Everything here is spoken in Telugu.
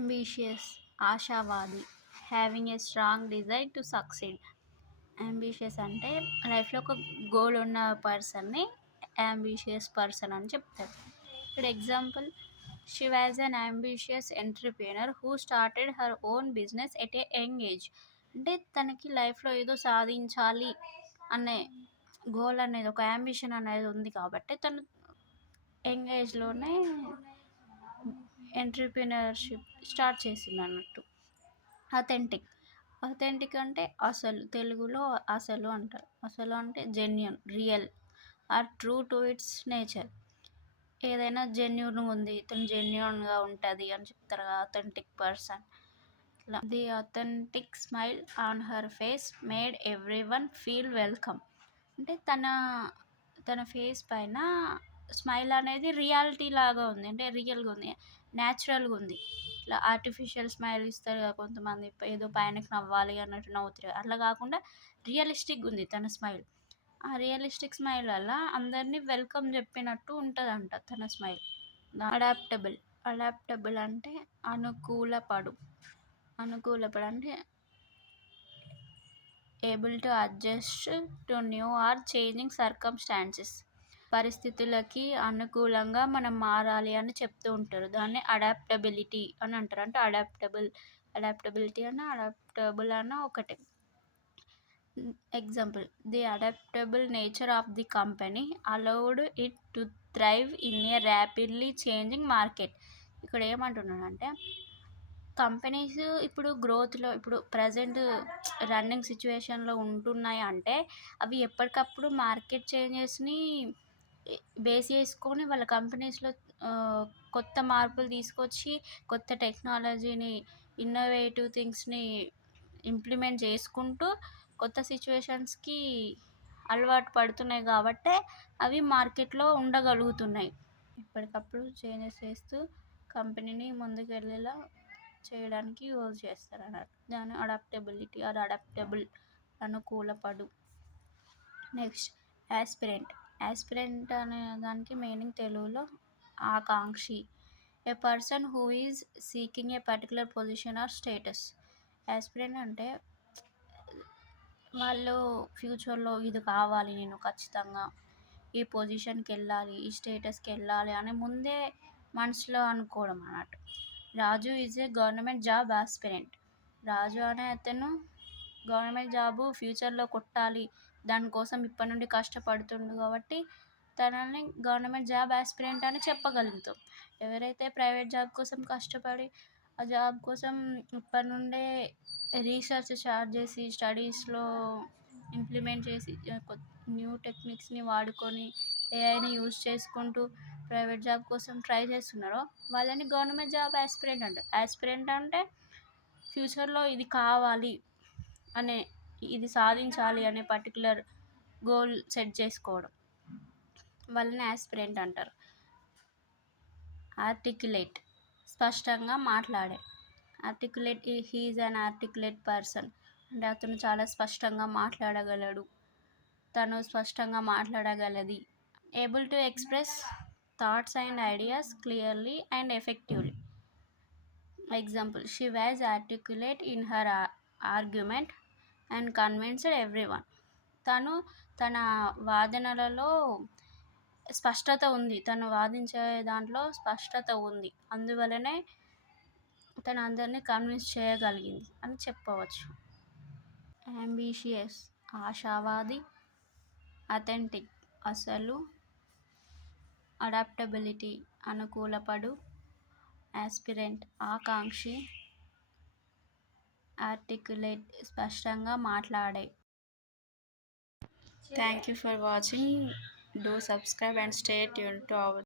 అంబిషియస్ ఆశావాది, having a strong desire to succeed. Ambitious అంటే లైఫ్లో ఒక గోల్ ఉన్న పర్సన్ని అంబిషియస్ పర్సన్ అని చెప్తారు. ఇక్కడ example, she was an ambitious entrepreneur who started her own business at a young age. అంటే తనకి లైఫ్లో ఏదో సాధించాలి అనే గోల్ అనేది, ఒక అంబిషన్ అనేది ఉంది కాబట్టి తను యంగ్ ఏజ్లోనే ఎంటర్‌ప్రెన్యూర్‌షిప్ స్టార్ట్ చేసింది అన్నట్టు. అథెంటిక్ అంటే అసలు, తెలుగులో అసలు అంటారు. అసలు అంటే genuine, real are true to it's nature. ఏదైనా జెన్యూన్గా ఉంది, తను జెన్యూన్గా ఉంటుంది అని చెప్తారు కదా authentic person. The authentic smile on her face made every one feel welcome. అంటే తన ఫేస్ పైన స్మైల్ అనేది రియాలిటీ లాగా ఉంది, అంటే రియల్గా ఉంది, న్యాచురల్గా ఉంది. ఇట్లా ఆర్టిఫిషియల్ స్మైల్ ఇస్తారు కదా కొంతమంది, ఏదో పైనకి నవ్వాలి అన్నట్టు నవ్వుతారు, అట్లా కాకుండా రియలిస్టిక్గా ఉంది తన స్మైల్. ఆ రియలిస్టిక్ స్మైల్ వల్ల అందరినీ వెల్కమ్ చెప్పినట్టు ఉంటుందంట తన స్మైల్. అడాప్టబుల్ అంటే అనుకూలపడు అంటే able to adjust to new or changing circumstances. పరిస్థితులకి అనుకూలంగా మనం మారాలి అని చెప్తూ ఉంటారు. దాన్ని అడాప్టబిలిటీ అని అంటారు. అంటే అడాప్టబిలిటీ అన్న ఒకటే. Example, the adaptable nature of the company allowed it to thrive in a rapidly changing market. ఇక్కడ ఏమంటున్నానంటే, కంపెనీస్ ఇప్పుడు గ్రోత్లో, ఇప్పుడు ప్రజెంట్ రన్నింగ్ సిచ్యువేషన్లో ఉంటున్నాయి అంటే అవి ఎప్పటికప్పుడు మార్కెట్ చేంజెస్ని బేస్ చేసుకొని వాళ్ళ కంపెనీస్లో కొత్త మార్పులు తీసుకొచ్చి, కొత్త టెక్నాలజీని, ఇన్నోవేటివ్ థింగ్స్ని ఇంప్లిమెంట్ చేసుకుంటూ కొత్త సిచ్యువేషన్స్కి అలవాటు పడుతున్నాయి కాబట్టే అవి మార్కెట్లో ఉండగలుగుతున్నాయి. ఎప్పటికప్పుడు చేంజెస్ చేస్తూ కంపెనీని ముందుకు వెళ్ళేలా చేయడానికి యూజ్ చేస్తారు అన్నట్టు. దాని అడాప్టబిలిటీ, అది అడాప్టబుల్, అనుకూలపడు. నెక్స్ట్, యాస్పిరెంట్ అనే దానికి మీనింగ్ తెలుగులో ఆకాంక్షి. A person who is seeking a particular position or status. Aspirant అంటే వాళ్ళు ఫ్యూచర్లో ఇది కావాలి, నేను ఖచ్చితంగా ఈ పొజిషన్కి వెళ్ళాలి, ఈ స్టేటస్కి వెళ్ళాలి అని ముందే మనసులో అనుకోవడం అన్నట్టు. Raju is a government job aspirant. Raju అనే అతను గవర్నమెంట్ జాబు ఫ్యూచర్లో కొట్టాలి, దానికోసం ఇప్పటి నుండి కష్టపడుతుండు కాబట్టి తనని గవర్నమెంట్ జాబ్ ఆస్పిరెంట్ అని చెప్పగలుగుతాం. ఎవరైతే ప్రైవేట్ జాబ్ కోసం కష్టపడి ఆ జాబ్ కోసం ఇప్పటి నుండే రీసెర్చ్ స్టార్ట్ చేసి, స్టడీస్లో ఇంప్లిమెంట్ చేసి, న్యూ టెక్నిక్స్ని వాడుకొని, ఏఐని యూజ్ చేసుకుంటూ ప్రైవేట్ జాబ్ కోసం ట్రై చేస్తున్నారో వాళ్ళని గవర్నమెంట్ జాబ్ ఆస్పిరెంట్ అంటారు. ఆస్పిరెంట్ అంటే ఫ్యూచర్లో ఇది కావాలి అనే, ఇది సాధించాలి అనే పర్టికులర్ గోల్ సెట్ చేసుకోవడం, వాళ్ళని ఆస్పిరెంట్ అంటారు. ఆర్టిక్యులేట్, స్పష్టంగా మాట్లాడే. He is an articulate person అంటే అతను చాలా స్పష్టంగా మాట్లాడగలడు, తను స్పష్టంగా మాట్లాడగలది. Able to express thoughts and ideas clearly and effectively. Example, she was articulate in her argument and convinced everyone. తన వాదనలలో స్పష్టత ఉంది, తను వాదించే దాంట్లో స్పష్టత ఉంది, అందువలనే తను అందరినీ కన్విన్స్ చేయగలిగింది అని చెప్పవచ్చు. అంబిషియస్ ఆశావాది, అథెంటిక్ అసలు, అడాప్టబిలిటీ అనుకూలపడు, ఆస్పిరెంట్ ఆకాంక్షి, ఆర్టిక్యులేట్ స్పష్టంగా మాట్లాడే. Thank you for watching. Do subscribe and stay tuned to our